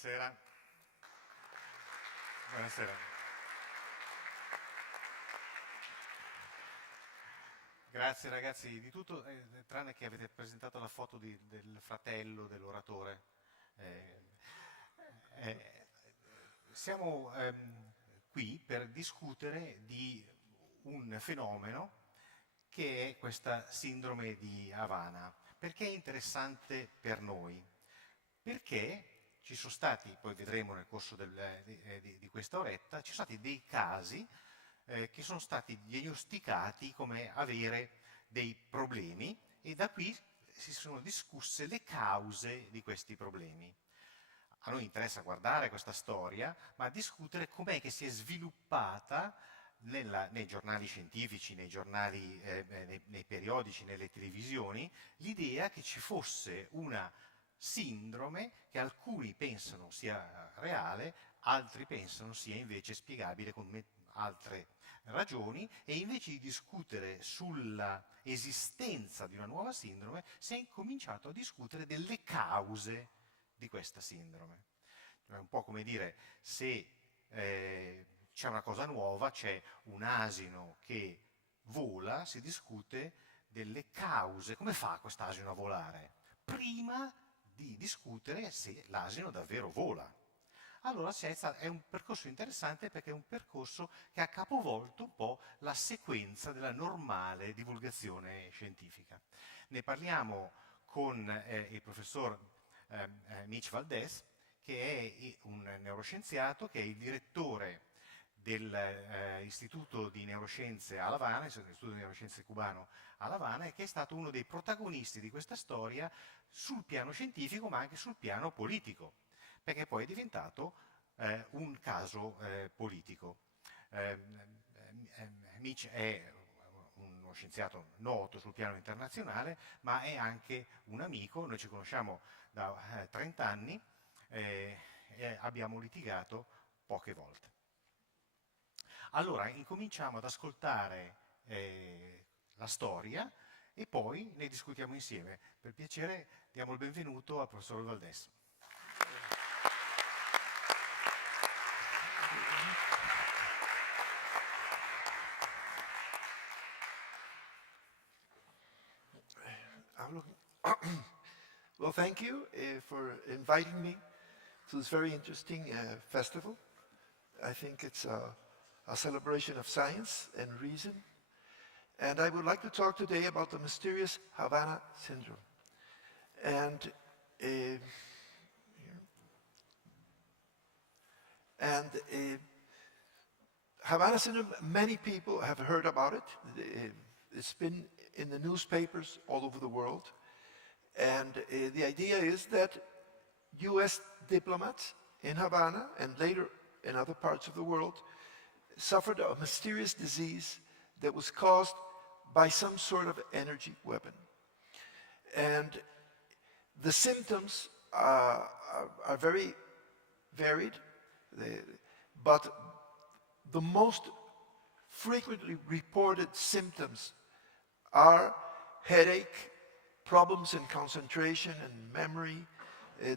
Buonasera. Buonasera. Grazie ragazzi di tutto, tranne che avete presentato la foto del fratello dell'oratore. Eh, eh, Siamo qui per discutere di un fenomeno che è questa sindrome di Havana. Perché è interessante per noi? Perché ci sono stati, poi vedremo nel corso di questa oretta, ci sono stati dei casi che sono stati diagnosticati come avere dei problemi e da qui si sono discusse le cause di questi problemi. A noi interessa guardare questa storia, ma discutere com'è che si è sviluppata nei giornali scientifici, nei giornali, nei periodici, nelle televisioni, l'idea che ci fosse una sindrome che alcuni pensano sia reale, altri pensano sia invece spiegabile con altre ragioni, e invece di discutere sulla esistenza di una nuova sindrome si è incominciato a discutere delle cause di questa sindrome. È un po' come dire, se c'è una cosa nuova, c'è un asino che vola, si discute delle cause, come fa quest'asino a volare? Prima di discutere se l'asino davvero vola. Allora è un percorso interessante perché è un percorso che ha capovolto un po' la sequenza della normale divulgazione scientifica. Ne parliamo con il professor Valdes, che è un neuroscienziato, che è il direttore dell'Istituto di Neuroscienze a Havana, l'Istituto di Neuroscienze cubano a Havana, e che è stato uno dei protagonisti di questa storia sul piano scientifico ma anche sul piano politico, perché poi è diventato un caso politico. Mitch è uno scienziato noto sul piano internazionale, ma è anche un amico, noi ci conosciamo da 30 anni e abbiamo litigato poche volte. Allora, incominciamo ad ascoltare la storia e poi ne discutiamo insieme. Per piacere diamo il benvenuto al professor Valdes. Well, thank you for inviting me to this very interesting festival. I think it's a celebration of science and reason. And I would like to talk today about the mysterious Havana syndrome. Havana syndrome, many people have heard about it. It's been in the newspapers all over the world. And the idea is that US diplomats in Havana and later in other parts of the world suffered a mysterious disease that was caused by some sort of energy weapon. And the symptoms are very varied, but the most frequently reported symptoms are headache, problems in concentration and memory,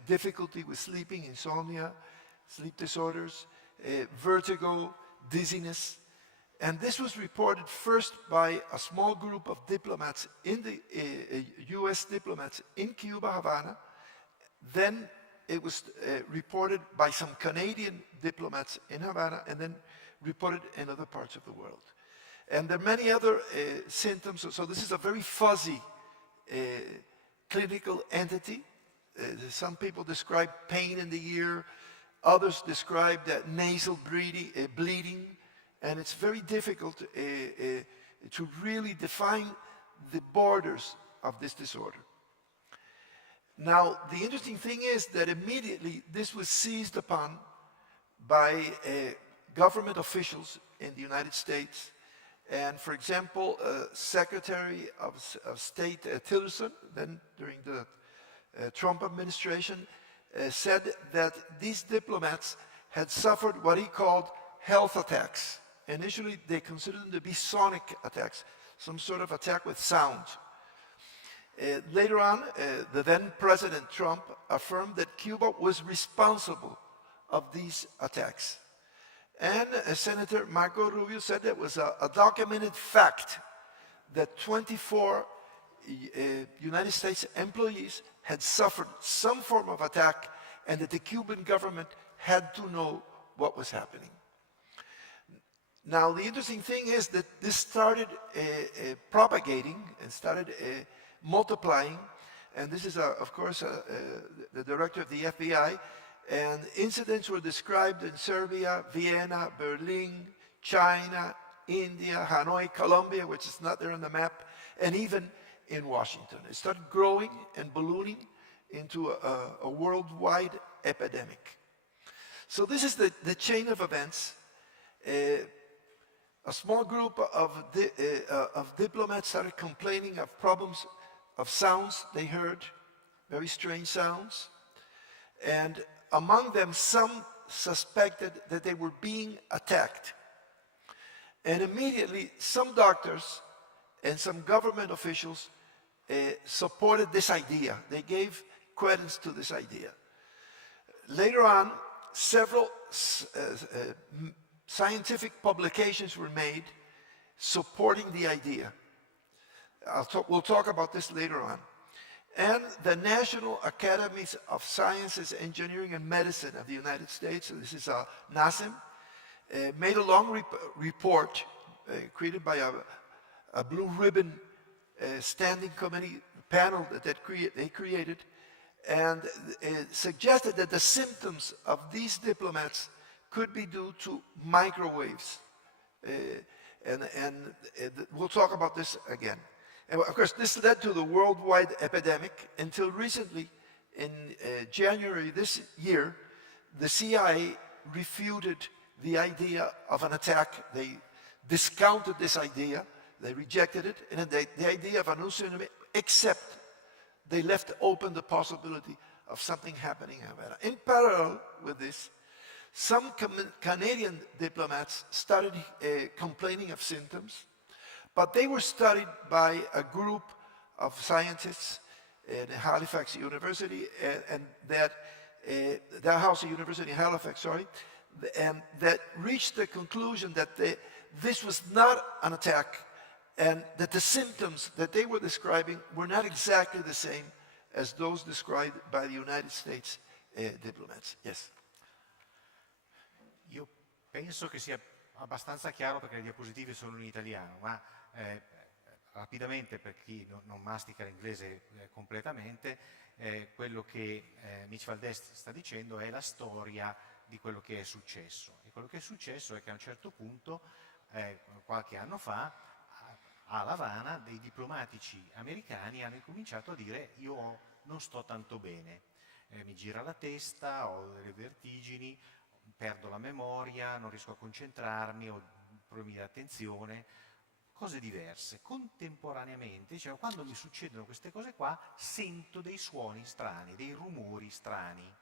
difficulty with sleeping, insomnia, sleep disorders, vertigo, dizziness. And this was reported first by a small group of diplomats in the US diplomats in Cuba, Havana. Then it was reported by some Canadian diplomats in Havana, and then reported in other parts of the world. And there are many other symptoms, so this is a very fuzzy clinical entity. Some people describe pain in the ear, others describe that nasal bleeding, and it's very difficult to really define the borders of this disorder. Now, the interesting thing is that immediately this was seized upon by government officials in the United States. And for example, Secretary of State Tillerson, then during the Trump administration, said that these diplomats had suffered what he called health attacks. Initially, they considered them to be sonic attacks, some sort of attack with sound. Later on, the then President Trump affirmed that Cuba was responsible of these attacks. And Senator Marco Rubio said it was a documented fact that 24 United States employees had suffered some form of attack and that the Cuban government had to know what was happening. Now, the interesting thing is that this started propagating and started multiplying, and this is, of course, the director of the FBI, and incidents were described in Serbia, Vienna, Berlin, China, India, Hanoi, Colombia, which is not there on the map, and even in Washington. It started growing and ballooning into a worldwide epidemic. So this is the chain of events. A small group of diplomats started complaining of problems of sounds they heard, very strange sounds. And among them, some suspected that they were being attacked. And immediately, some doctors and some government officials supported this idea. They gave credence to this idea. Later on, several scientific publications were made supporting the idea. We'll talk about this later on. And the National Academies of Sciences, Engineering, and Medicine of the United States, so this is NASEM, made a long report created by a blue ribbon standing committee panel that they created, and suggested that the symptoms of these diplomats could be due to microwaves. And we'll talk about this again. And of course, this led to the worldwide epidemic until recently, in January this year, the CIA refuted the idea of an attack. They discounted this idea, they rejected it, and the idea of a new tsunami, except they left open the possibility of something happening in Havana. In parallel with this, some Canadian diplomats started complaining of symptoms, but they were studied by a group of scientists at Halifax University, and Dalhousie University in Halifax, sorry, and that reached the conclusion that this was not an attack, and that the symptoms that they were describing were not exactly the same as those described by the United States diplomats. Yes. Io penso che sia abbastanza chiaro perché le diapositive sono in italiano, ma rapidamente per chi non mastica l'inglese completamente, quello che Mitch Valdes sta dicendo è la storia di quello che è successo. E quello che è successo è che a un certo punto, qualche anno fa, a La Habana dei diplomatici americani hanno incominciato a dire: io non sto tanto bene, mi gira la testa, ho delle vertigini, perdo la memoria, non riesco a concentrarmi, ho problemi di attenzione, cose diverse. Contemporaneamente, diceva, quando mi succedono queste cose qua, sento dei suoni strani, dei rumori strani.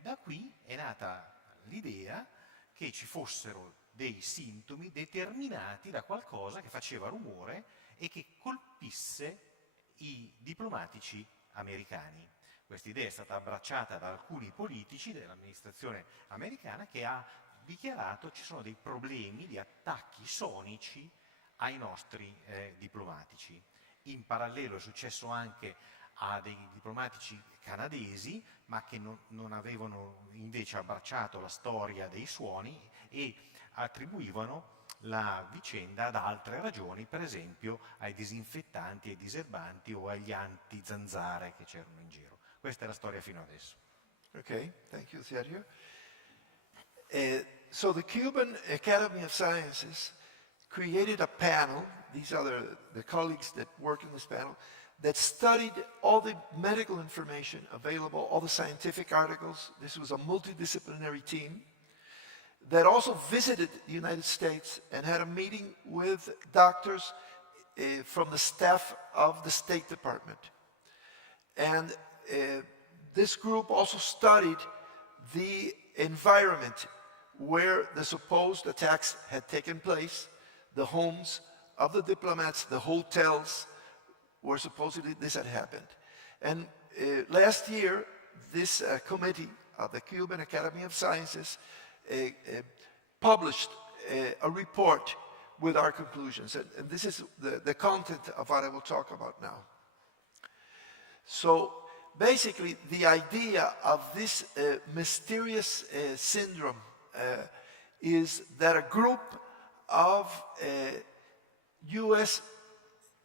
Da qui è nata l'idea che ci fossero dei sintomi determinati da qualcosa che faceva rumore e che colpisse i diplomatici americani. Questa idea è stata abbracciata da alcuni politici dell'amministrazione americana che ha dichiarato che ci sono dei problemi di attacchi sonici ai nostri diplomatici. In parallelo è successo anche a dei diplomatici canadesi, ma che non avevano invece abbracciato la storia dei suoni e attribuivano la vicenda ad altre ragioni, per esempio ai disinfettanti, ai diserbanti o agli antizanzare che c'erano in giro. Questa è la storia fino adesso. Okay, thank you, Sergio. So the Cuban Academy of Sciences created a panel, these are the colleagues that work in this panel, that studied all the medical information available, all the scientific articles. This was a multidisciplinary team that also visited the United States and had a meeting with doctors from the staff of the State Department. And this group also studied the environment where the supposed attacks had taken place, the homes of the diplomats, the hotels, where supposedly this had happened. And last year, this committee of the Cuban Academy of Sciences published a report with our conclusions. And this is the content of what I will talk about now. So basically, the idea of this mysterious syndrome is that a group of US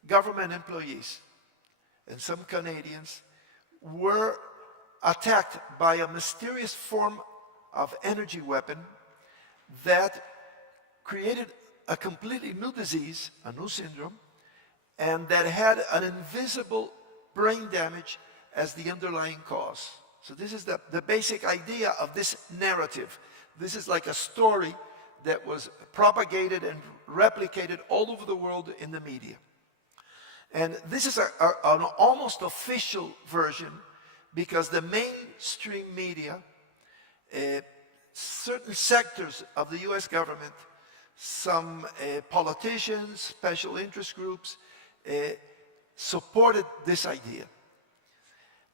government employees and some Canadians were attacked by a mysterious form of energy weapon that created a completely new disease, a new syndrome, and that had an invisible brain damage as the underlying cause. So this is the basic idea of this narrative. This is like a story that was propagated and replicated all over the world in the media. And this is an almost official version because the mainstream media, certain sectors of the US government, some politicians, special interest groups, supported this idea.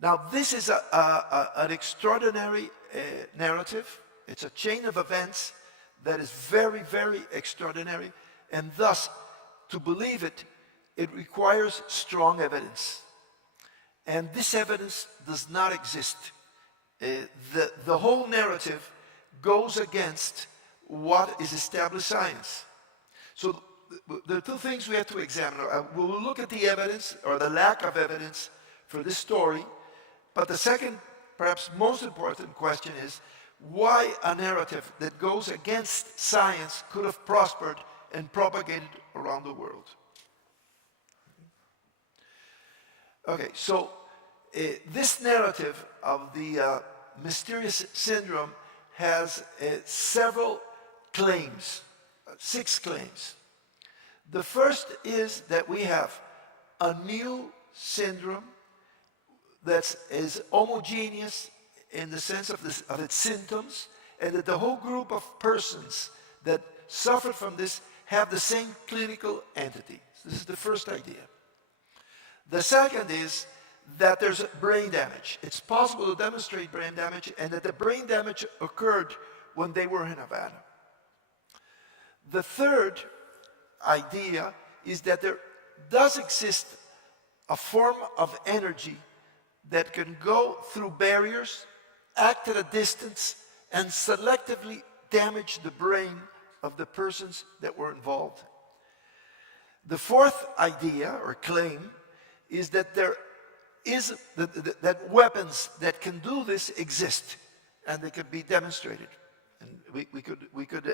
Now, this is an extraordinary narrative. It's a chain of events that is very, very extraordinary, and thus, to believe it, it requires strong evidence. And this evidence does not exist. The whole narrative goes against what is established science. So the two things we have to examine are, we will look at the evidence, or the lack of evidence, for this story. But the second, perhaps most important question is, why a narrative that goes against science could have prospered and propagated around the world. Okay, so this narrative of the mysterious syndrome has several claims, 6 claims. The first is that we have a new syndrome that is homogeneous in the sense of its symptoms, and that the whole group of persons that suffered from this have the same clinical entity. So this is the first idea. The second is that there's brain damage. It's possible to demonstrate brain damage, and that the brain damage occurred when they were in Havana. The third idea is that there does exist a form of energy that can go through barriers, act at a distance, and selectively damage the brain of the persons that were involved. The fourth idea or claim is that there is that weapons that can do this exist, and they can be demonstrated. And we could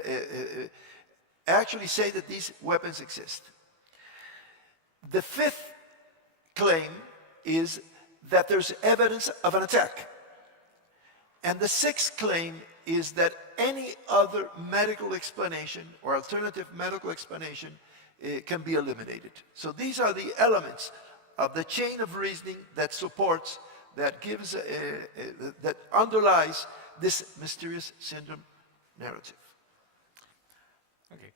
actually say that these weapons exist. The fifth claim is that there's evidence of an attack. And the sixth claim is that any other medical explanation or alternative medical explanation can be eliminated. So these are the elements of the chain of reasoning that supports, that gives, that underlies this mysterious syndrome narrative. Okay.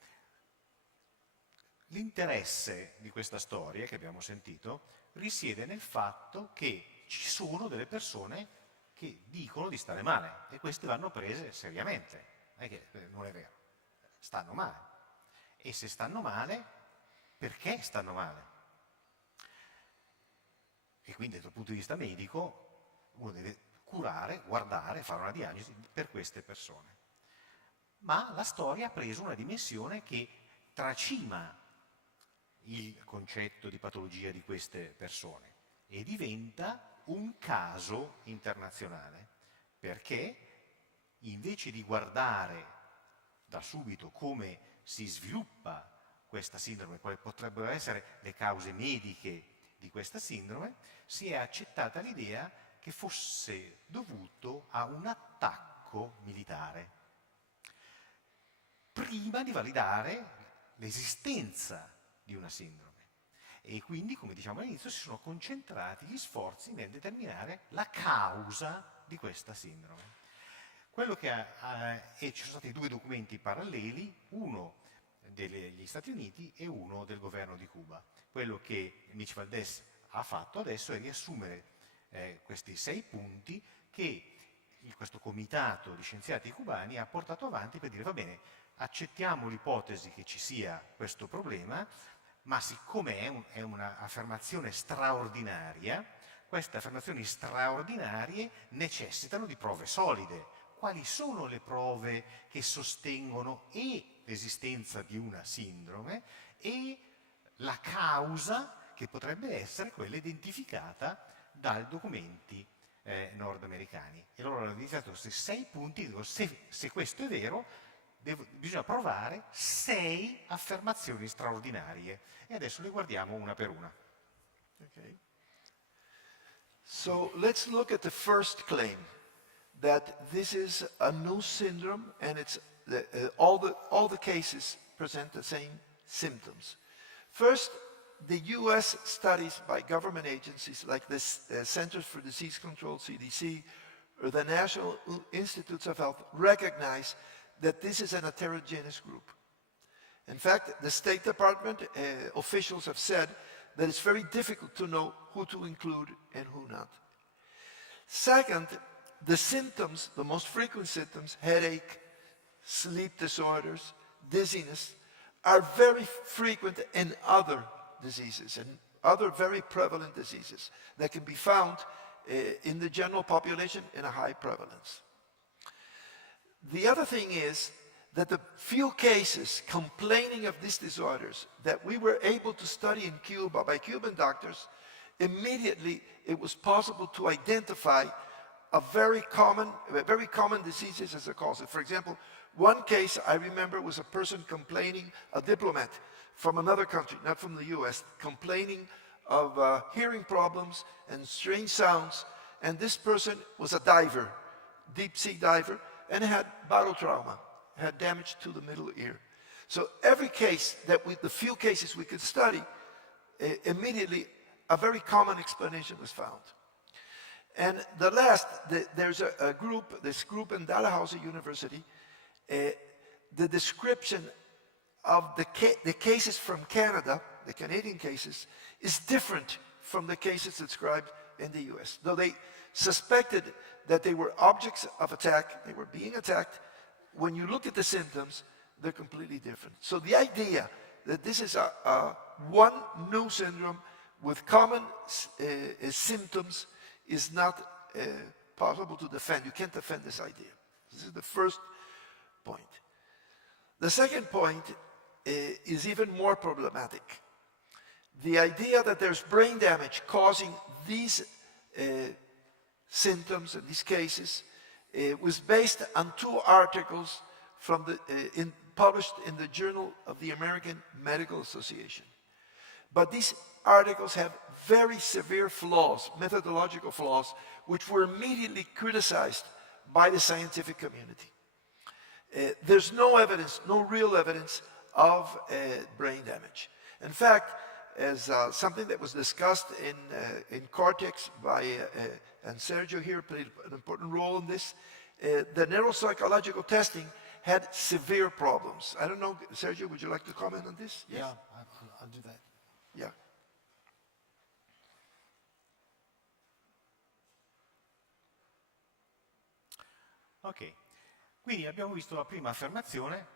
L'interesse di questa storia che abbiamo sentito risiede nel fatto che ci sono delle persone che dicono di stare male e queste vanno prese seriamente. Non è vero, stanno male. E se stanno male, perché stanno male? E quindi dal punto di vista medico uno deve curare, guardare, fare una diagnosi per queste persone. Ma la storia ha preso una dimensione che tracima il concetto di patologia di queste persone e diventa un caso internazionale, perché invece di guardare da subito come si sviluppa questa sindrome, quali potrebbero essere le cause mediche di questa sindrome, si è accettata l'idea che fosse dovuto a un attacco militare, prima di validare l'esistenza di una sindrome. E quindi, come diciamo all'inizio, si sono concentrati gli sforzi nel determinare la causa di questa sindrome. Quello che e ci sono stati 2 documenti paralleli, uno degli Stati Uniti e uno del governo di Cuba. Quello che Valdes ha fatto adesso è riassumere questi 6 punti che questo comitato di scienziati cubani ha portato avanti per dire va bene, accettiamo l'ipotesi che ci sia questo problema, ma siccome è un'affermazione straordinaria, queste affermazioni straordinarie necessitano di prove solide. Quali sono le prove che sostengono e l'esistenza di una sindrome e la causa che potrebbe essere quella identificata dai documenti nordamericani? E loro hanno iniziato questi 6 punti, dico, se questo è vero, bisogna provare 6 affermazioni straordinarie. E adesso le guardiamo una per una. Okay. So let's look at the first claim, that this is a new syndrome and it's all the cases present the same symptoms. First, the US studies by government agencies like the Centers for Disease Control, CDC, or the National Institutes of Health recognize that this is an heterogeneous group. In fact, the State Department officials have said that it's very difficult to know who to include and who not. Second, the symptoms, the most frequent symptoms, headache, sleep disorders, dizziness, are very frequent in other diseases and other very prevalent diseases that can be found in the general population in a high prevalence. The other thing is that the few cases complaining of these disorders that we were able to study in Cuba by Cuban doctors, immediately it was possible to identify very common diseases as a cause. For example, one case I remember was a person complaining, a diplomat from another country, not from the US, complaining of hearing problems and strange sounds, and this person was a diver, deep sea diver, and had bottle trauma, had damage to the middle ear. So every case the few cases we could study, immediately a very common explanation was found. And the last, there's this group in Dalhousie University, the description of the cases from Canada, the Canadian cases, is different from the cases described in the US. Though they suspected that they were objects of attack, they were being attacked, when you look at the symptoms, they're completely different. So the idea that this is one new syndrome with common symptoms is not possible to defend. You can't defend this idea. This is the first point. The second point is even more problematic. The idea that there's brain damage causing these symptoms and these cases was based on 2 articles from published in the Journal of the American Medical Association. But these articles have very severe flaws, methodological flaws, which were immediately criticized by the scientific community. There's no evidence, no real evidence of brain damage. In fact, as something that was discussed in Cortex by, and Sergio here played an important role in this, the neuropsychological testing had severe problems. I don't know, Sergio, would you like to comment on this? Yes? Yeah, I'll do that. Yeah. Ok, quindi abbiamo visto la prima affermazione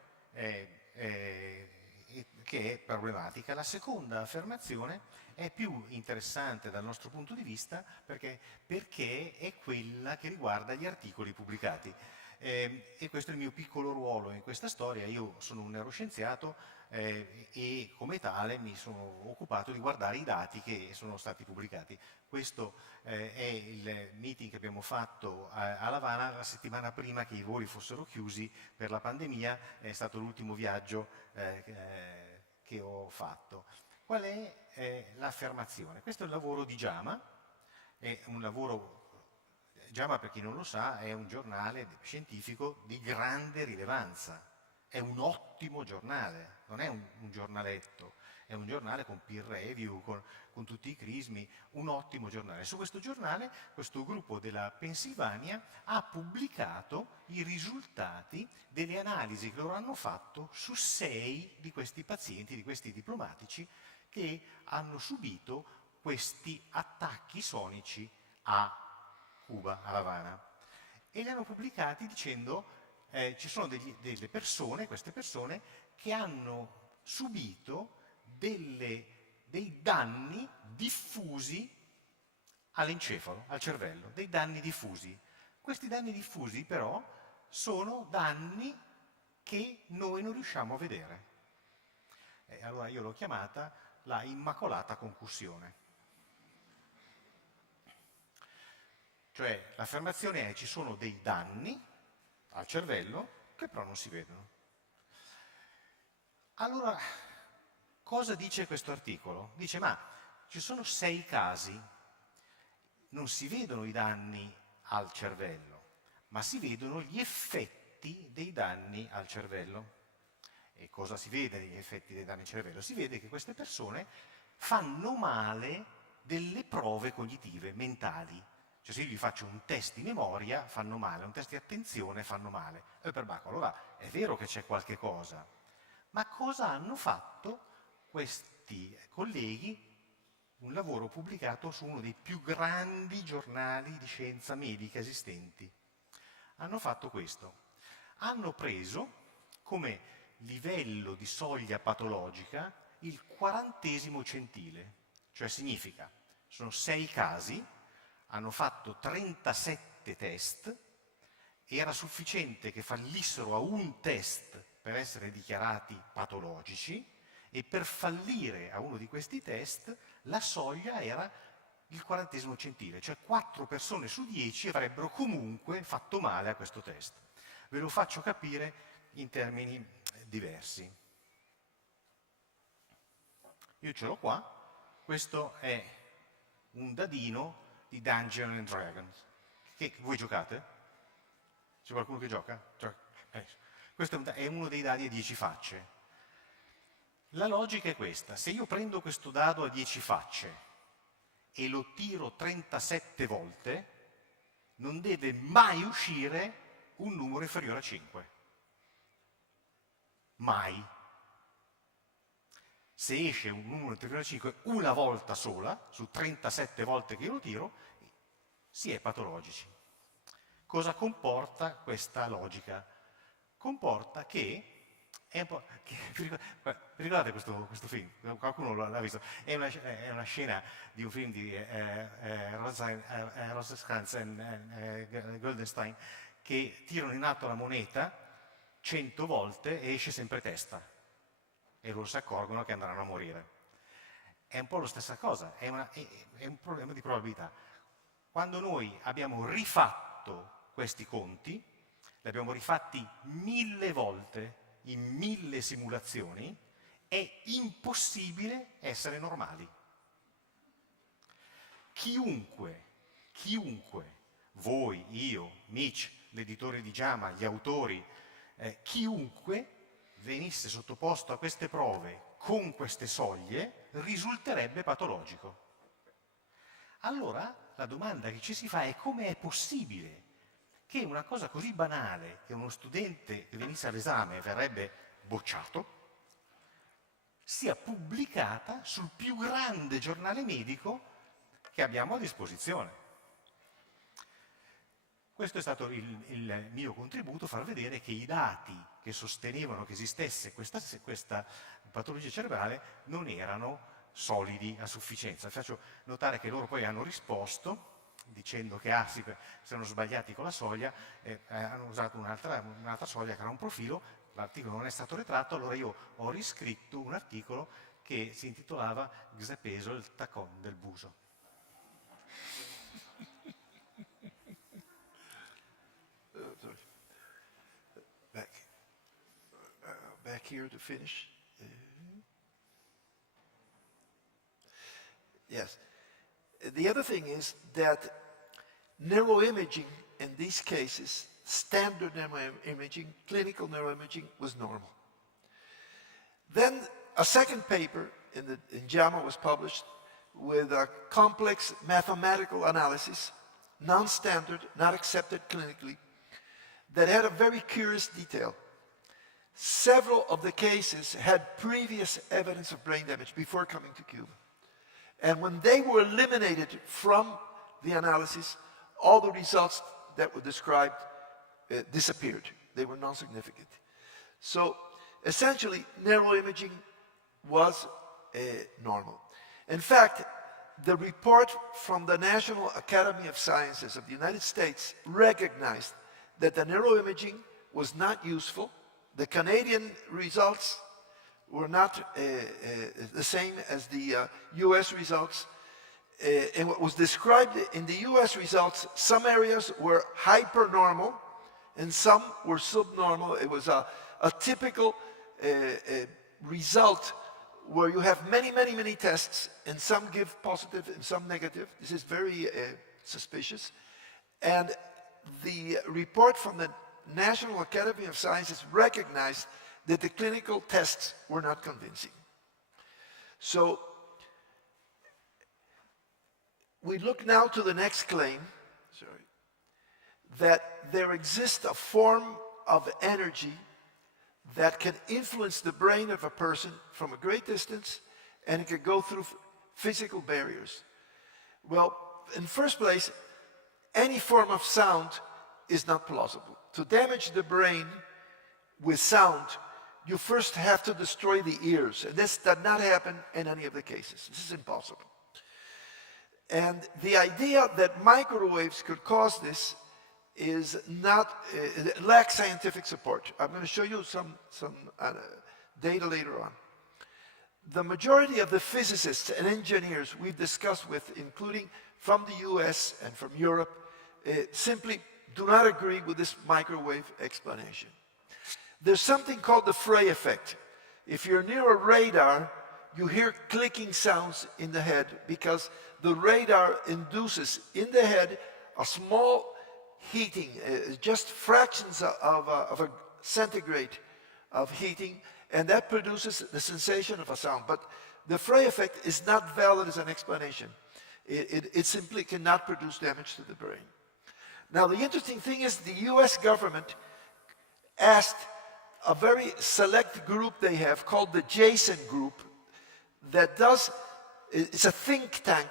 che è problematica. La seconda affermazione è più interessante dal nostro punto di vista perché è quella che riguarda gli articoli pubblicati. E questo è il mio piccolo ruolo in questa storia. Io sono un neuroscienziato e come tale mi sono occupato di guardare i dati che sono stati pubblicati. Questo è il meeting che abbiamo fatto a Havana la settimana prima che i voli fossero chiusi per la pandemia, è stato l'ultimo viaggio che ho fatto. Qual è l'affermazione? Questo è il lavoro di JAMA, è un lavoro, JAMA per chi non lo sa è un giornale scientifico di grande rilevanza, è un ottimo giornale, non è un giornaletto, è un giornale con peer review, con tutti i crismi, un ottimo giornale. Su questo giornale, questo gruppo della Pennsylvania ha pubblicato i risultati delle analisi che loro hanno fatto su 6 di questi pazienti, di questi diplomatici, che hanno subito questi attacchi sonici a Cuba, a Havana. E li hanno pubblicati dicendo ci sono delle persone, queste persone, che hanno subito dei danni diffusi all'encefalo, al cervello, dei danni diffusi. Questi danni diffusi però sono danni che noi non riusciamo a vedere. E allora io l'ho chiamata la immacolata concussione. Cioè l'affermazione è ci sono dei danni al cervello che però non si vedono. Allora, cosa dice questo articolo? Dice ma ci sono 6 casi, non si vedono i danni al cervello, ma si vedono gli effetti dei danni al cervello. E cosa si vede negli effetti dei danni al cervello? Si vede che queste persone fanno male delle prove cognitive, mentali. Cioè se io gli faccio un test di memoria fanno male, un test di attenzione fanno male. E per Bacco, allora è vero che c'è qualche cosa, ma cosa hanno fatto questi colleghi? Un lavoro pubblicato su uno dei più grandi giornali di scienza medica esistenti. Hanno fatto questo. Hanno preso come livello di soglia patologica il 40° centile, cioè significa, sono 6 casi, hanno fatto 37 test, era sufficiente che fallissero a un test per essere dichiarati patologici e per fallire a uno di questi test la soglia era il 40° centile, cioè 4 persone su 10 avrebbero comunque fatto male a questo test. Ve lo faccio capire in termini diversi. Io ce l'ho qua, questo è un dadino di Dungeons and Dragons. Che voi giocate? C'è qualcuno che gioca? Questo è uno dei dadi a 10 facce. La logica è questa: se io prendo questo dado a 10 facce e lo tiro 37 volte, non deve mai uscire un numero inferiore a 5. Mai. Se esce un numero inferiore a 5 una volta sola, su 37 volte che io lo tiro, si è patologici. Cosa comporta questa logica? Comporta che è un po'. Vi ricordate questo film? Qualcuno l'ha visto? È una scena di un film di Rosencrantz e Goldenstein che tirano in alto la moneta 100 volte e esce sempre testa. E loro si accorgono che andranno a morire. È un po' la stessa cosa, è un problema di probabilità. Quando noi abbiamo rifatto questi conti, li abbiamo rifatti 1000 volte, in 1000 simulazioni, è impossibile essere normali. Chiunque, voi, io, Mitch, l'editore di Giama, gli autori, chiunque venisse sottoposto a queste prove con queste soglie risulterebbe patologico. Allora la domanda che ci si fa è: come è possibile che una cosa così banale, che uno studente che venisse all'esame verrebbe bocciato, sia pubblicata sul più grande giornale medico che abbiamo a disposizione? Questo è stato il mio contributo, far vedere che i dati che sostenevano che esistesse questa patologia cerebrale non erano solidi a sufficienza. Faccio notare che loro poi hanno risposto dicendo che si erano sbagliati con la soglia, hanno usato un'altra soglia che era un profilo, l'articolo non è stato ritratto, allora io ho riscritto un articolo che si intitolava "Gse peso il tacon del buso". Back here to finish. Yes. The other thing is that neuroimaging in these cases, standard neuroimaging, clinical neuroimaging, was normal. Then a second paper in JAMA was published with a complex mathematical analysis, non-standard, not accepted clinically, that had a very curious detail. Several of the cases had previous evidence of brain damage before coming to Cuba. And when they were eliminated from the analysis, all the results that were described disappeared. They were non-significant. So essentially, narrow imaging was normal. In fact, the report from the National Academy of Sciences of the United States recognized that the narrow imaging was not useful. The Canadian results were not the same as the US results. And what was described in the US results, some areas were hypernormal and some were subnormal. It was a typical result where you have many tests, and some give positive and some negative. This is very suspicious. And the report from the National Academy of Sciences recognized that the clinical tests were not convincing. So we look now to the next claim, that there exists a form of energy that can influence the brain of a person from a great distance, and it can go through physical barriers. Well, in first place, any form of sound is not plausible. To damage the brain with sound, you first have to destroy the ears, and this did not happen in any of the cases. This is impossible. And the idea that microwaves could cause this is not, lacks scientific support. I'm going to show you some data later on. The majority of the physicists and engineers we've discussed with, including from the US and from Europe, simply do not agree with this microwave explanation. There's something called the Frey effect. If you're near a radar, you hear clicking sounds in the head because the radar induces in the head a small heating, just fractions of a centigrade of heating, and that produces the sensation of a sound. But the Frey effect is not valid as an explanation. It simply cannot produce damage to the brain. Now, the interesting thing is the US government asked a very select group they have called the Jason Group that it's a think tank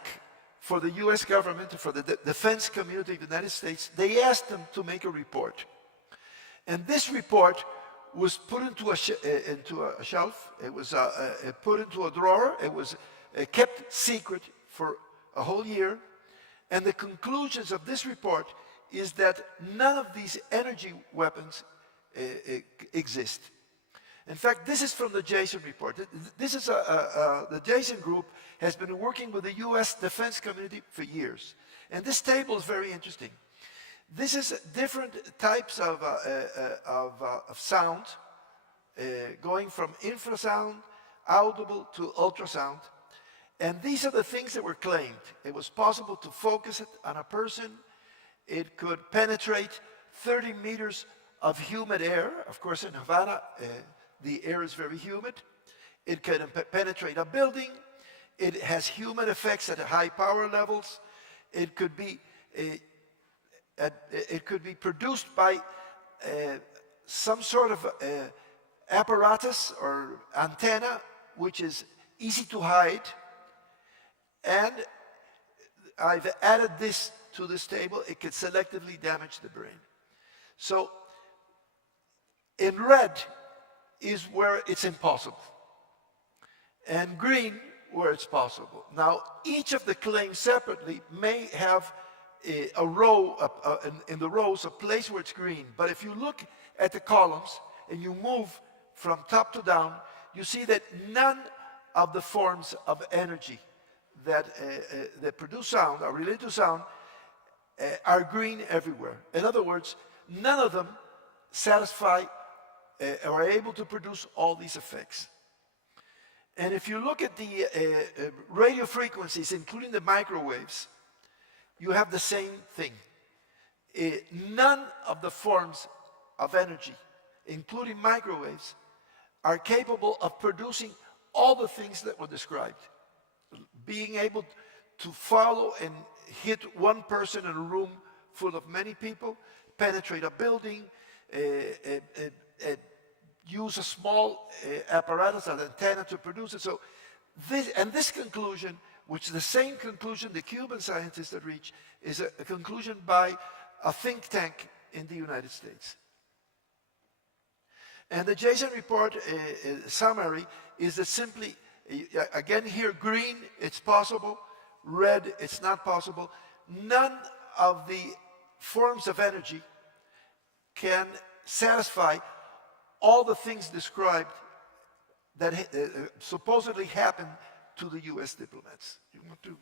for the US government, for the defense community of the United States. They asked them to make a report. And this report was put into a shelf. It was put into a drawer. It was kept secret for a whole year. And the conclusions of this report is that none of these energy weapons exist. In fact, this is from the Jason report. This is the Jason Group has been working with the US defense community for years. And this table is very interesting. This is different types of sound, going from infrasound, audible to ultrasound. And these are the things that were claimed. It was possible to focus it on a person. It could penetrate 30 meters of humid air. Of course, in Havana, the air is very humid. It can penetrate a building. It has humid effects at high power levels. It could be produced by some sort of apparatus or antenna, which is easy to hide. And I've added this to this table. It could selectively damage the brain. So in red is where it's impossible, and green where it's possible. Now, each of the claims separately may have a row, in the rows, a place where it's green. But if you look at the columns and you move from top to down, you see that none of the forms of energy that produce sound, or relate to sound, are green everywhere. In other words, none of them satisfy or are able to produce all these effects. And if you look at the radio frequencies, including the microwaves, you have the same thing. None of the forms of energy, including microwaves, are capable of producing all the things that were described. Being able to follow and hit one person in a room full of many people, penetrate a building, use a small apparatus, an antenna to produce it. So this conclusion which is the same conclusion the Cuban scientists had reached, is a conclusion by a think tank in the United States. And the Jason report summary is that simply, again here, green, it's possible, red, it's not possible. None of the forms of energy can satisfy all the things described that supposedly happened to the US diplomats. You want to?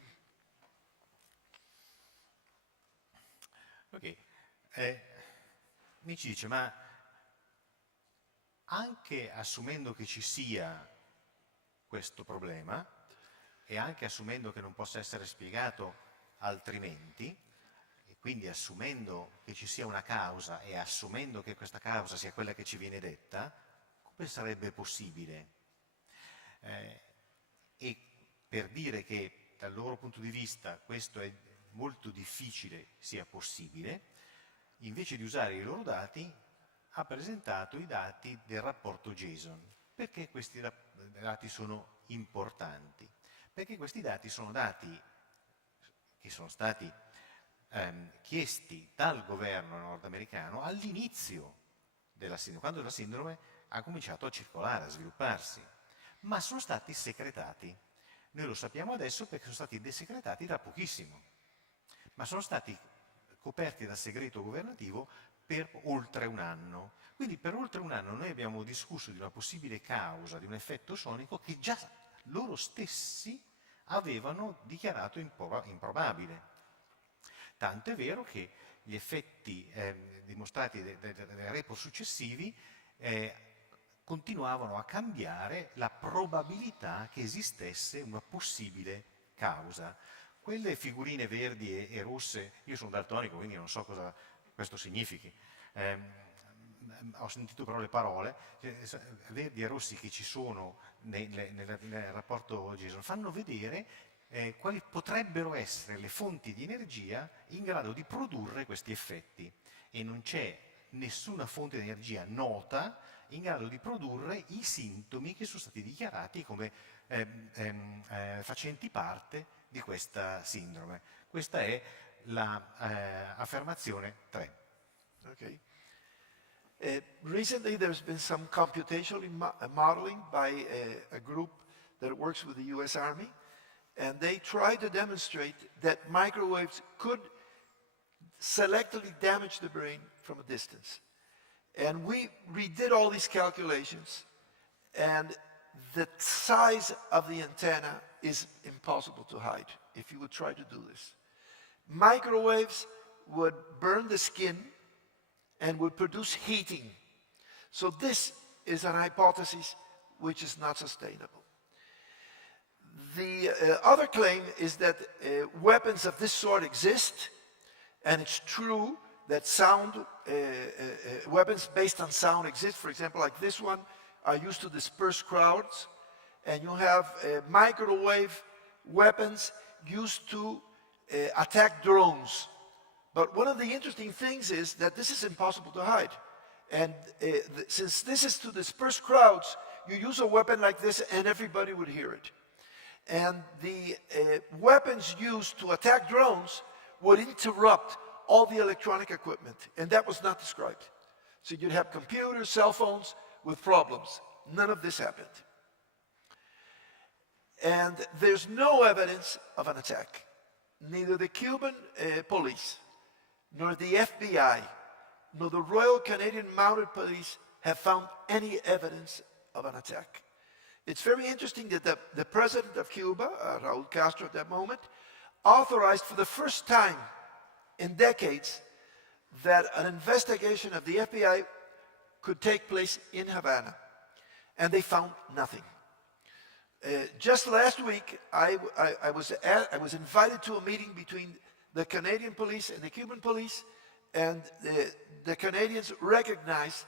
Ok, mi dice, ma anche assumendo che ci sia questo problema e anche assumendo che non possa essere spiegato altrimenti, e quindi assumendo che ci sia una causa e assumendo che questa causa sia quella che ci viene detta, come sarebbe possibile? E per dire che dal loro punto di vista questo è molto difficile sia possibile, invece di usare i loro dati ha presentato i dati del rapporto JSON. Perché questi dati sono importanti? Perché questi dati sono dati che sono stati chiesti dal governo nordamericano all'inizio della sindrome, quando la sindrome ha cominciato a circolare, a svilupparsi, ma sono stati secretati. Noi lo sappiamo adesso perché sono stati desecretati da pochissimo, ma sono stati coperti dal segreto governativo per oltre un anno. Quindi per oltre un anno noi abbiamo discusso di una possibile causa di un effetto sonico che già loro stessi avevano dichiarato improbabile. Tanto è vero che gli effetti dimostrati dai report successivi continuavano a cambiare la probabilità che esistesse una possibile causa. Quelle figurine verdi e rosse, io sono daltonico quindi non so cosa questo significhi, ho sentito però le parole, verdi e rossi che ci sono nel rapporto JSON fanno vedere quali potrebbero essere le fonti di energia in grado di produrre questi effetti, e non c'è nessuna fonte di energia nota in grado di produrre i sintomi che sono stati dichiarati come facenti parte di questa sindrome. Questa è l'affermazione 3. Okay. Recently there's been some computational modeling by a group that works with the US Army, and they tried to demonstrate that microwaves could selectively damage the brain from a distance. And we redid all these calculations, and the size of the antenna is impossible to hide if you would try to do this. Microwaves would burn the skin and would produce heating. So this is an hypothesis which is not sustainable. The other claim is that weapons of this sort exist, and it's true that weapons based on sound exist. For example, like this one, are used to disperse crowds, and you have microwave weapons used to attack drones. But one of the interesting things is that this is impossible to hide. And since this is to disperse crowds, you use a weapon like this and everybody would hear it. And the weapons used to attack drones would interrupt all the electronic equipment, and that was not described. So you'd have computers, cell phones with problems. None of this happened. And there's no evidence of an attack. Neither the Cuban police, nor the FBI, nor the Royal Canadian Mounted Police have found any evidence of an attack. It's very interesting that the president of Cuba, Raúl Castro at that moment, authorized for the first time in decades that an investigation of the FBI could take place in Havana, and they found nothing. Just last week, I was invited to a meeting between the Canadian police and the Cuban police, and the Canadians recognized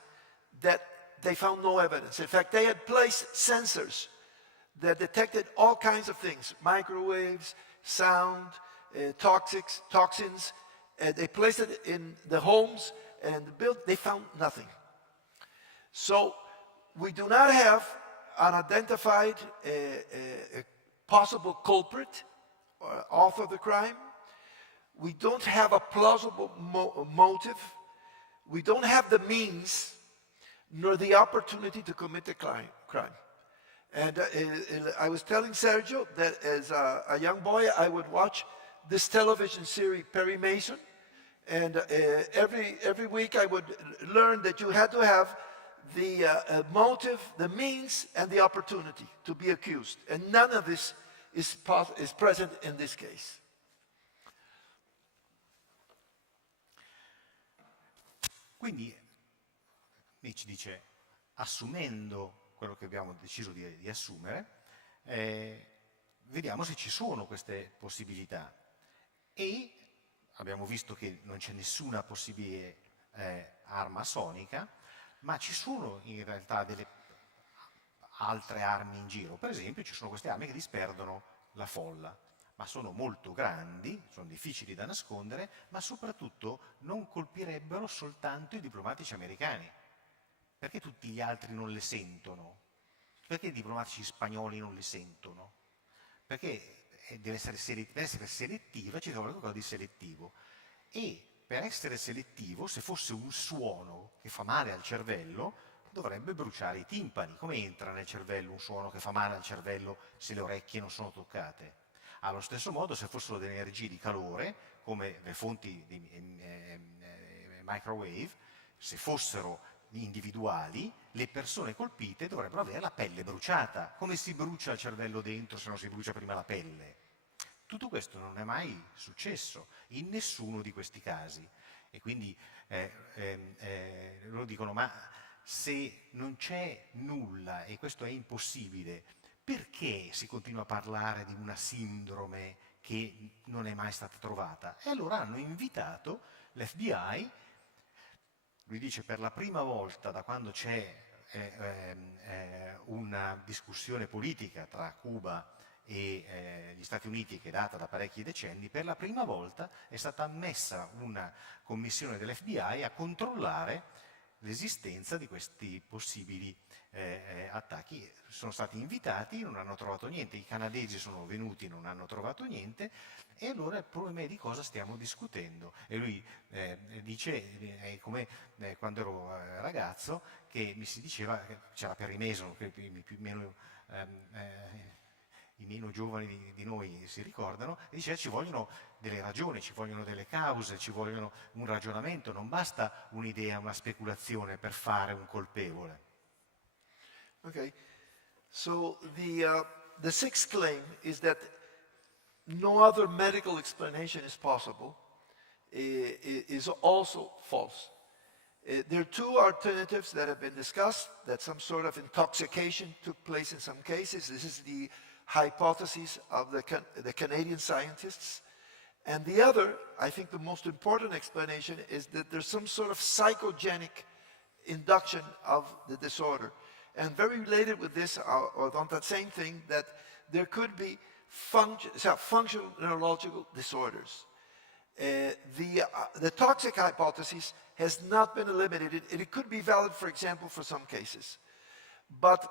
that they found no evidence. In fact, they had placed sensors that detected all kinds of things, microwaves, sound, toxins. They placed it in the homes and they found nothing. So we do not have an identified possible culprit author of the crime. We don't have a plausible motive. We don't have the means nor the opportunity to commit the crime. And I was telling Sergio that as a young boy, I would watch this television series, Perry Mason, and every week I would learn that you had to have the motive, the means, and the opportunity to be accused. And none of this is present in this case. Quindi Nietzsche dice, assumendo quello che abbiamo deciso di assumere, vediamo se ci sono queste possibilità. E abbiamo visto che non c'è nessuna possibile arma sonica, ma ci sono in realtà delle altre armi in giro. Per esempio ci sono queste armi che disperdono la folla, ma sono molto grandi, sono difficili da nascondere, ma soprattutto non colpirebbero soltanto i diplomatici americani. Perché tutti gli altri non le sentono? Perché i diplomatici spagnoli non le sentono? Perché deve essere selettiva, ci vuole qualcosa di selettivo. E per essere selettivo, se fosse un suono che fa male al cervello, dovrebbe bruciare i timpani. Come entra nel cervello un suono che fa male al cervello se le orecchie non sono toccate? Allo stesso modo, se fossero delle energie di calore, come le fonti di microwave, se fossero individuali, le persone colpite dovrebbero avere la pelle bruciata. Come si brucia il cervello dentro se non si brucia prima la pelle? Tutto questo non è mai successo in nessuno di questi casi. E quindi loro dicono, ma se non c'è nulla e questo è impossibile, perché si continua a parlare di una sindrome che non è mai stata trovata? E allora hanno invitato l'FBI, lui dice per la prima volta da quando c'è una discussione politica tra Cuba e gli Stati Uniti che è data da parecchi decenni, per la prima volta è stata ammessa una commissione dell'FBI a controllare l'esistenza di questi possibili attacchi. Sono stati invitati, non hanno trovato niente, i canadesi sono venuti, non hanno trovato niente, e allora il problema è di cosa stiamo discutendo. E lui dice, è come quando ero ragazzo, che mi si diceva, c'era Perry Mason, che i meno giovani di noi si ricordano, e diceva ci vogliono delle ragioni, ci vogliono delle cause, ci vogliono un ragionamento, non basta un'idea, una speculazione per fare un colpevole. Okay, so the sixth claim is that no other medical explanation is possible, is also false. There are two alternatives that have been discussed, that some sort of intoxication took place in some cases. This is the hypothesis of the Canadian scientists. And the other, I think the most important explanation, is that there's some sort of psychogenic induction of the disorder. And very related with this, or on that same thing, that there could be functional neurological disorders. The toxic hypothesis has not been eliminated, and it could be valid, for example, for some cases. But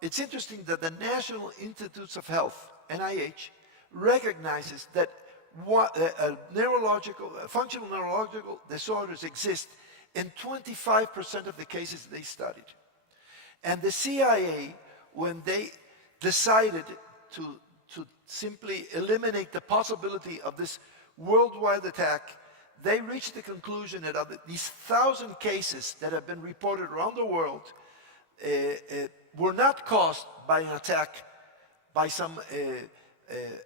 it's interesting that the National Institutes of Health, NIH, recognizes that functional neurological disorders exist in 25% of the cases they studied. And the CIA, when they decided to simply eliminate the possibility of this worldwide attack, they reached the conclusion that of these 1,000 cases that have been reported around the world were not caused by an attack by some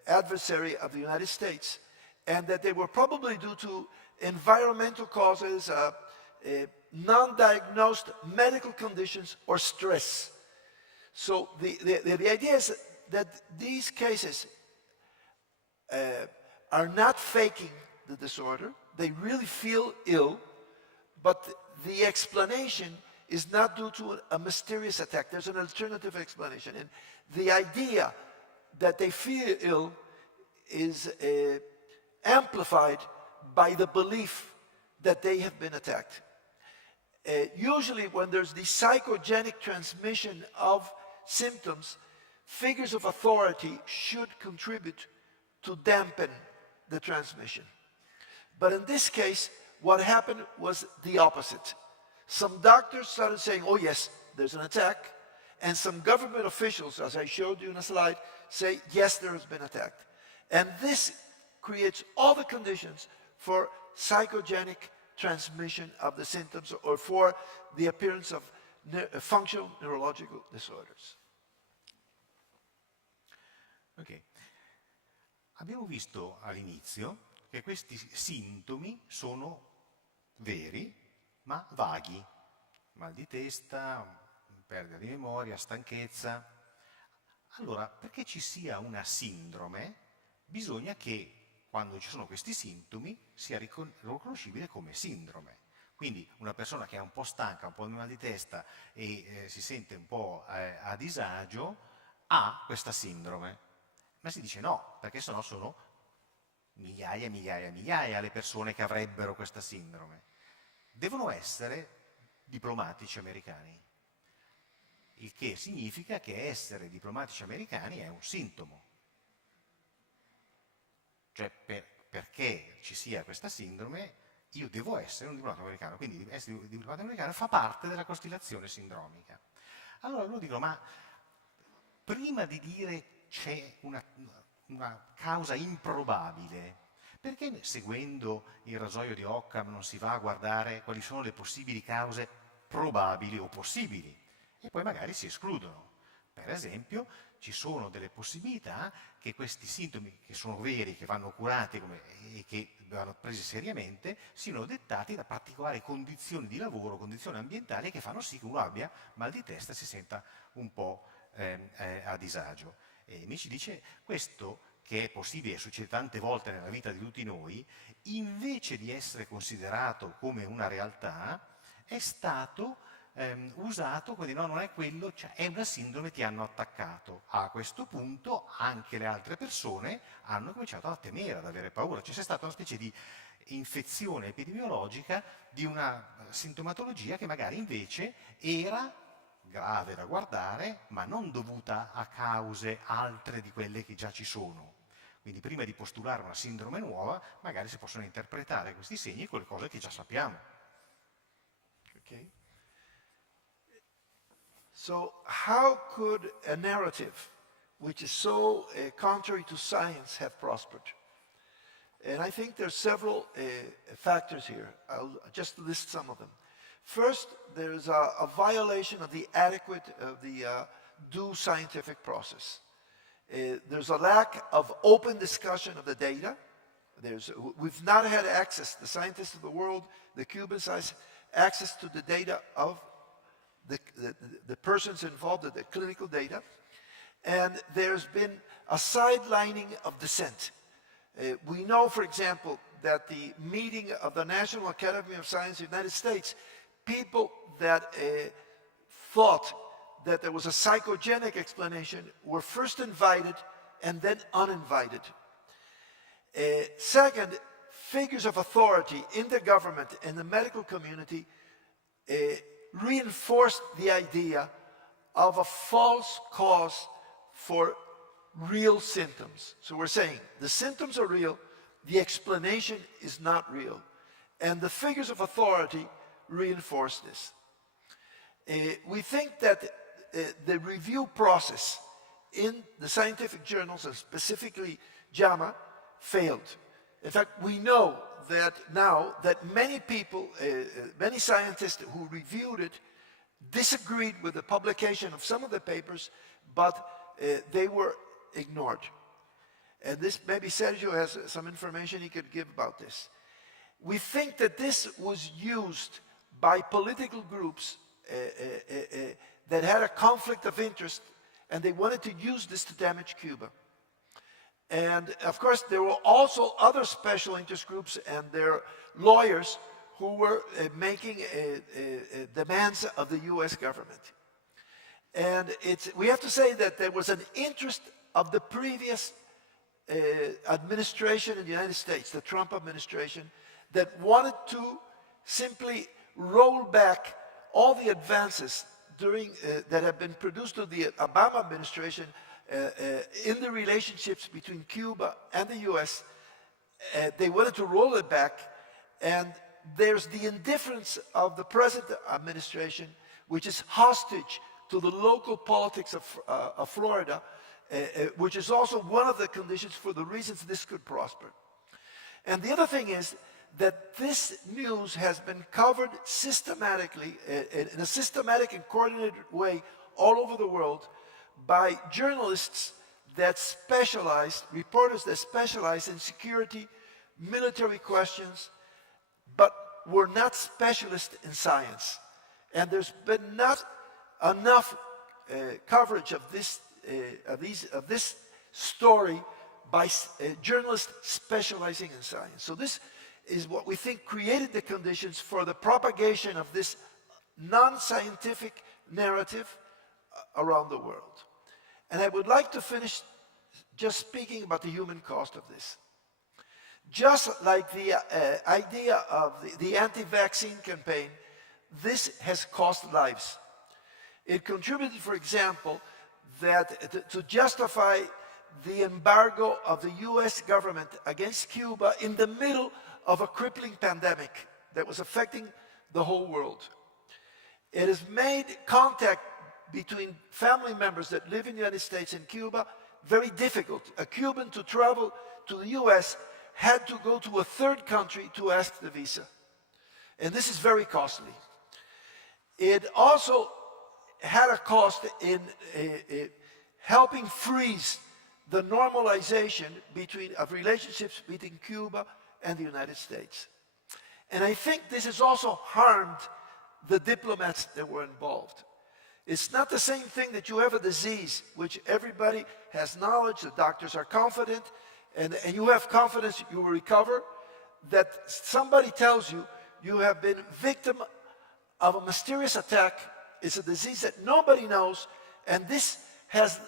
adversary of the United States, and that they were probably due to environmental causes, non-diagnosed medical conditions, or stress. So the idea is that these cases are not faking the disorder. They really feel ill, but the explanation is not due to a mysterious attack. There's an alternative explanation. And the idea that they feel ill is amplified by the belief that they have been attacked. Usually when there's the psychogenic transmission of symptoms, figures of authority should contribute to dampen the transmission. But in this case, what happened was the opposite. Some doctors started saying, oh yes, there's an attack, and some government officials, as I showed you in a slide, say, yes, there has been attack. And this creates all the conditions for psychogenic transmission of the symptoms or for the appearance of functional neurological disorders. Ok. Abbiamo visto all'inizio che questi sintomi sono veri, ma vaghi. Mal di testa, perdita di memoria, stanchezza. Allora, perché ci sia una sindrome, bisogna che quando ci sono questi sintomi sia riconoscibile come sindrome. Quindi una persona che è un po' stanca, un po' di mal di testa e si sente un po' a disagio, ha questa sindrome. Ma si dice no, perché sennò sono migliaia e migliaia e migliaia le persone che avrebbero questa sindrome. Devono essere diplomatici americani, il che significa che essere diplomatici americani è un sintomo. Cioè perché ci sia questa sindrome io devo essere un diplomatico americano, quindi essere un diplomatico americano fa parte della costellazione sindromica. Allora loro dicono, ma prima di dire c'è una causa improbabile, perché seguendo il rasoio di Occam non si va a guardare quali sono le possibili cause probabili o possibili e poi magari si escludono? Per esempio, ci sono delle possibilità che questi sintomi che sono veri, che vanno curati e che vanno presi seriamente, siano dettati da particolari condizioni di lavoro, condizioni ambientali che fanno sì che uno abbia mal di testa e si senta un po' a disagio. E mi ci dice questo, che è possibile, succede tante volte nella vita di tutti noi, invece di essere considerato come una realtà, è stato usato, quindi no, non è quello, cioè è una sindrome, ti hanno attaccato. A questo punto anche le altre persone hanno cominciato a temere, ad avere paura, cioè c'è stata una specie di infezione epidemiologica di una sintomatologia che magari invece era grave da guardare, ma non dovuta a cause altre di quelle che già ci sono. Quindi prima di postulare una sindrome nuova, magari si possono interpretare questi segni con le cose che già sappiamo. Okay. So how could a narrative which is so contrary to science have prospered? And I think there's several factors here. I'll just list some of them. First, there's a violation of the due scientific process. There's a lack of open discussion of the data. We've not had access, the scientists of the world, the Cubans, access to the data of the persons involved in the clinical data. And there's been a sidelining of dissent. We know, for example, that the meeting of the National Academy of Science in the United States, people that thought that there was a psychogenic explanation were first invited and then uninvited. Second, figures of authority in the government and the medical community reinforced the idea of a false cause for real symptoms. So we're saying the symptoms are real, the explanation is not real. And the figures of authority reinforce this. We think that the review process in the scientific journals, and specifically JAMA, failed. In fact, we know that now that many people, many scientists who reviewed it disagreed with the publication of some of the papers, but they were ignored. And this, maybe Sergio has some information he could give about this. We think that this was used by political groups that had a conflict of interest, and they wanted to use this to damage Cuba. And of course, there were also other special interest groups and their lawyers who were making demands of the US government. And we have to say that there was an interest of the previous administration in the United States, the Trump administration, that wanted to simply roll back all the advances that have been produced to the Obama administration in the relationships between Cuba and the US. They wanted to roll it back, and there's the indifference of the present administration, which is hostage to the local politics of Florida, which is also one of the conditions for the reasons this could prosper. And the other thing is that this news has been covered systematically, in a systematic and coordinated way all over the world by journalists that specialize, reporters that specialize in security, military questions, but were not specialists in science. And there's been not enough coverage of this story by journalists specializing in science. So this is what we think created the conditions for the propagation of this non-scientific narrative around the world. And I would like to finish just speaking about the human cost of this. Just like the idea of the anti-vaccine campaign, this has cost lives. It contributed, for example, that to justify the embargo of the US government against Cuba in the middle of a crippling pandemic that was affecting the whole world. It has made contact between family members that live in the United States and Cuba very difficult. A Cuban to travel to the US had to go to a third country to ask the visa. And this is very costly. It also had a cost in helping freeze the normalization of relationships between Cuba and the United States. And I think this has also harmed the diplomats that were involved. It's not the same thing that you have a disease which everybody has knowledge, the doctors are confident, and you have confidence you will recover, that somebody tells you you have been victim of a mysterious attack. It's a disease that nobody knows, and this has,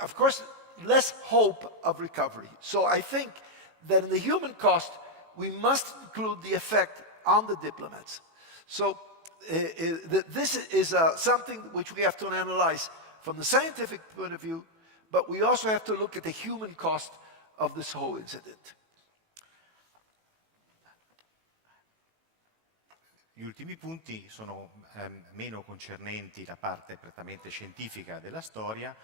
of course, less hope of recovery. So I think that in the human cost, we must include the effect on the diplomats. So this is something which we have to analyze from the scientific point of view, but we also have to look at the human cost of this whole incident. Gli ultimi punti sono meno concernenti la parte prettamente scientifica della storia,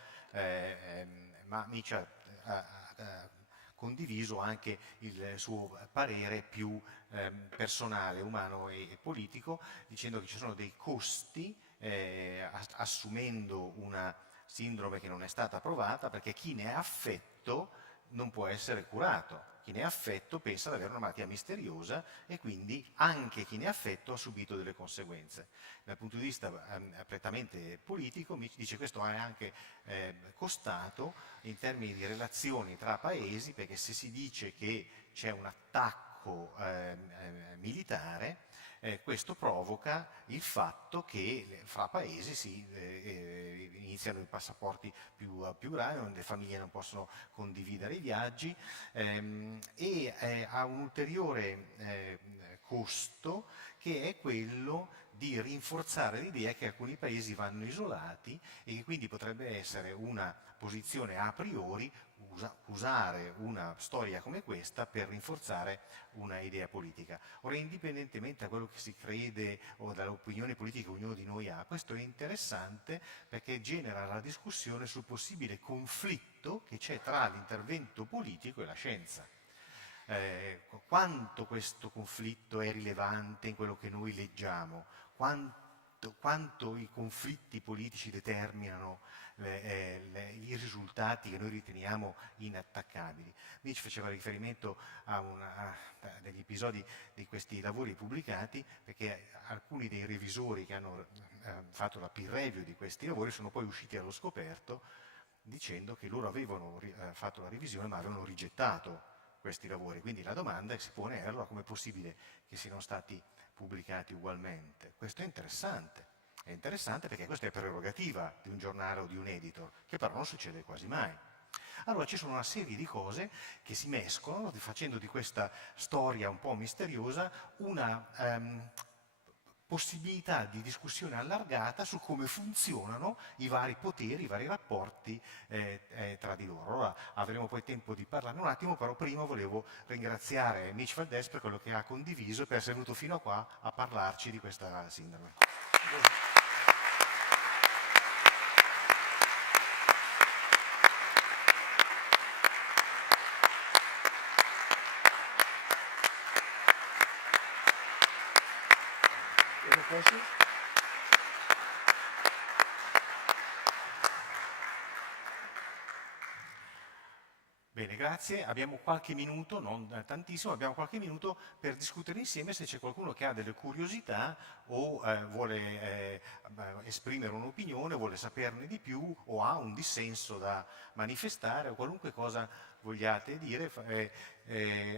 ma Nietzsche ha condiviso anche il suo parere più personale, umano e politico, dicendo che ci sono dei costi, assumendo una sindrome che non è stata provata, perché chi ne è affetto non può essere curato. Chi ne è affetto pensa di avere una malattia misteriosa e quindi anche chi ne è affetto ha subito delle conseguenze. Dal punto di vista prettamente politico, mi dice questo è anche costato in termini di relazioni tra paesi, perché se si dice che c'è un attacco militare, questo provoca il fatto che fra paesi si iniziano i passaporti più gravi, le famiglie non possono condividere i viaggi, e ha un ulteriore costo, che è quello di rinforzare l'idea che alcuni paesi vanno isolati e che quindi potrebbe essere una posizione a priori usare una storia come questa per rinforzare una idea politica. Ora, indipendentemente da quello che si crede o dalle opinioni politiche che ognuno di noi ha, questo è interessante perché genera la discussione sul possibile conflitto che c'è tra l'intervento politico e la scienza. Quanto questo conflitto è rilevante in quello che noi leggiamo, quanto i conflitti politici determinano i risultati che noi riteniamo inattaccabili. Nietzsche faceva riferimento a degli episodi di questi lavori pubblicati, perché alcuni dei revisori che hanno fatto la peer review di questi lavori sono poi usciti allo scoperto dicendo che loro avevano fatto la revisione ma avevano rigettato questi lavori. Quindi la domanda che si pone è allora com'è possibile che siano stati pubblicati ugualmente. Questo è interessante perché questa è prerogativa di un giornale o di un editor, che però non succede quasi mai. Allora ci sono una serie di cose che si mescolano, facendo di questa storia un po' misteriosa una possibilità di discussione allargata su come funzionano i vari poteri, i vari rapporti tra di loro. Allora avremo poi tempo di parlarne un attimo, però prima volevo ringraziare Mitch Valdes per quello che ha condiviso e per essere venuto fino a qua a parlarci di questa sindrome. Any questions? Bene, grazie. Abbiamo qualche minuto, non tantissimo, abbiamo qualche minuto per discutere insieme se c'è qualcuno che ha delle curiosità o vuole esprimere un'opinione, vuole saperne di più o ha un dissenso da manifestare o qualunque cosa vogliate dire.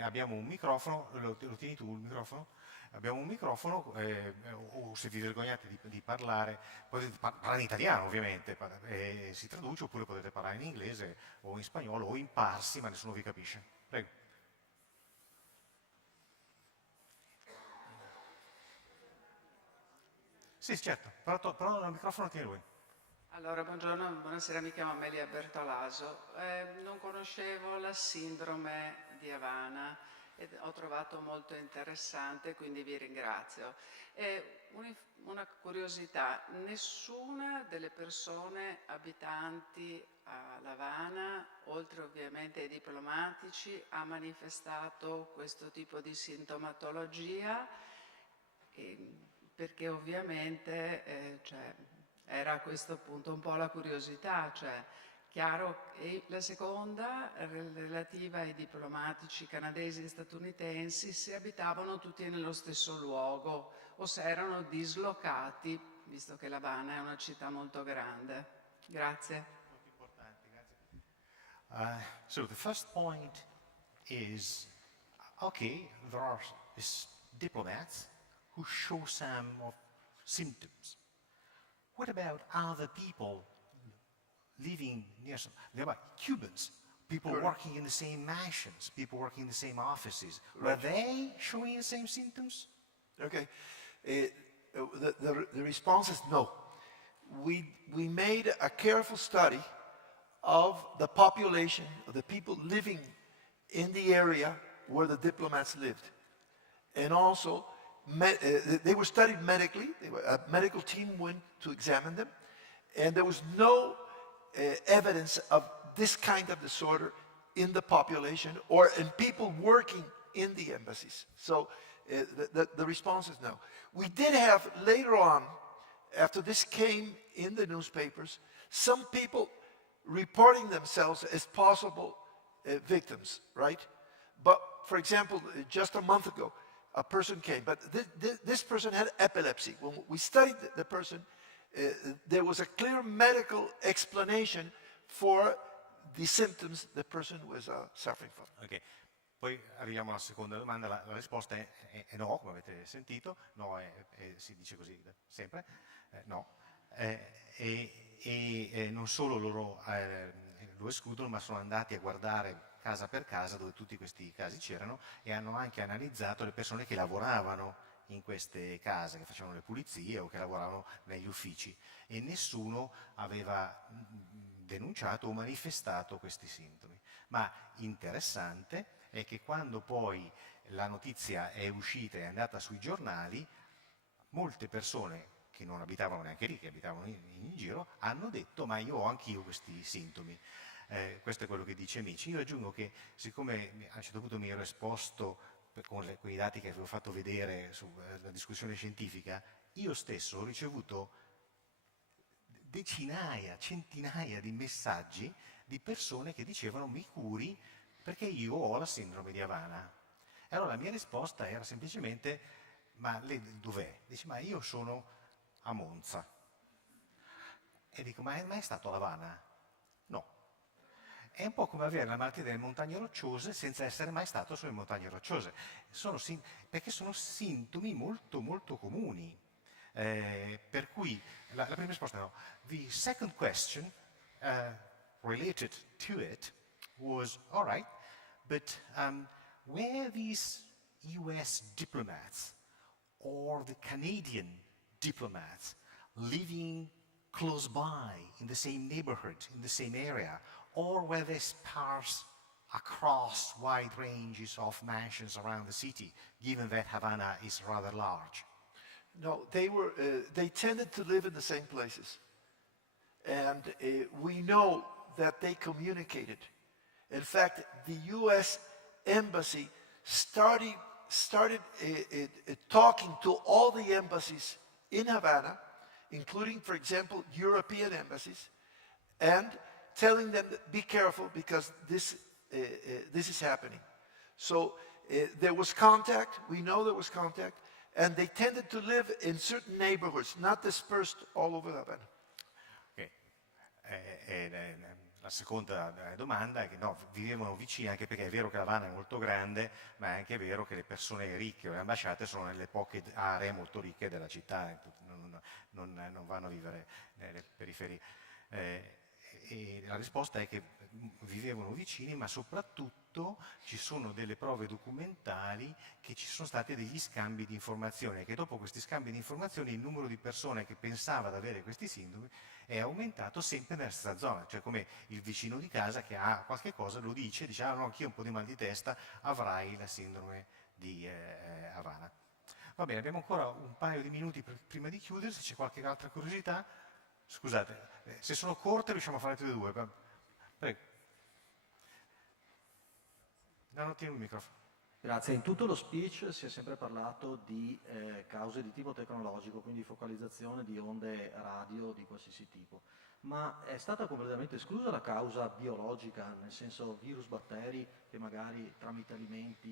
Abbiamo un microfono, lo tieni tu il microfono? Abbiamo un microfono, o se vi vergognate di parlare, potete parlare in italiano ovviamente, si traduce, oppure potete parlare in inglese o in spagnolo o in parsi, ma nessuno vi capisce. Prego. Sì, certo, però il microfono tiene lui. Allora, buongiorno, buonasera, mi chiamo Amelia Bertolaso. Non conoscevo la sindrome di Havana e ho trovato molto interessante, quindi vi ringrazio. Una curiosità, nessuna delle persone abitanti a Havana, oltre ovviamente ai diplomatici, ha manifestato questo tipo di sintomatologia, perché ovviamente era a questo punto un po' la curiosità, cioè chiaro. E la seconda, relativa ai diplomatici canadesi e statunitensi, se abitavano tutti nello stesso luogo o se erano dislocati, visto che L'Avana è una città molto grande. Grazie. Molto importante, grazie. So the first point is, okay, there are diplomats who show some of symptoms. What about other people living near some? There are Cubans, people Correct. working in the same mansions, people working in the same offices. Were Right. they showing the same symptoms? Okay. The response is no. We made a careful study of the population, of the people living in the area where the diplomats lived. And also, they were studied medically. A medical team went to examine them. And there was no evidence of this kind of disorder in the population or in people working in the embassies. So the response is no. We did have later on, after this came in the newspapers, some people reporting themselves as possible victims, right? But for example, just a month ago, a person came, but this person had epilepsy. When we studied the person, there was a clear medical explanation for the symptoms the person was suffering from. Ok, poi arriviamo alla seconda domanda, la risposta è no, come avete sentito, no, si dice così sempre, no. Non solo loro lo escludono, ma sono andati a guardare casa per casa dove tutti questi casi c'erano e hanno anche analizzato le persone che lavoravano in queste case, che facevano le pulizie o che lavoravano negli uffici, e nessuno aveva denunciato o manifestato questi sintomi. Ma interessante è che quando poi la notizia è uscita e è andata sui giornali, molte persone che non abitavano neanche lì, che abitavano in giro, hanno detto ma io ho anch'io questi sintomi. Questo è quello che dice Amici. Io aggiungo che siccome a un certo punto mi ero esposto con quei dati che avevo fatto vedere sulla discussione scientifica, io stesso ho ricevuto decinaia, centinaia di messaggi di persone che dicevano mi curi perché io ho la sindrome di Havana. E allora la mia risposta era semplicemente ma lei dov'è? Dice ma io sono a Monza. E dico ma è mai stato a Havana? No. È un po' come avere la malattia delle montagne rocciose senza essere mai stato sulle montagne rocciose, perché sono sintomi molto molto comuni. Per cui la prima risposta è no. The second question related to it was, all right, but were these US diplomats or the Canadian diplomats living close by in the same neighborhood, in the same area, or were they sparse across wide ranges of mansions around the city, given that Havana is rather large? No, they tended to live in the same places. And we know that they communicated. In fact, the U.S. Embassy started talking to all the embassies in Havana, including, for example, European embassies, and telling them, be careful because this is happening. So there was contact, we know there was contact, and they tended to live in certain neighborhoods, not dispersed all over Havana. Okay. La seconda domanda è che no, vivevano vicini, anche perché è vero che Havana è molto grande, ma è anche vero che le persone ricche o le ambasciate sono nelle poche aree molto ricche della città, non vanno a vivere nelle periferie. E la risposta è che vivevano vicini, ma soprattutto ci sono delle prove documentali che ci sono stati degli scambi di informazioni e che dopo questi scambi di informazioni il numero di persone che pensava di avere questi sintomi è aumentato sempre nella stessa zona, cioè come il vicino di casa che ha qualche cosa lo dice ah no, anch'io ho un po' di mal di testa, avrai la sindrome di Havana. Va bene, abbiamo ancora un paio di minuti prima di chiudere, se c'è qualche altra curiosità. Scusate, se sono corte riusciamo a fare tutte e due. Prego. No, non tieni il microfono. Grazie. In tutto lo speech si è sempre parlato di cause di tipo tecnologico, quindi focalizzazione di onde radio di qualsiasi tipo, ma è stata completamente esclusa la causa biologica, nel senso virus, batteri che magari tramite alimenti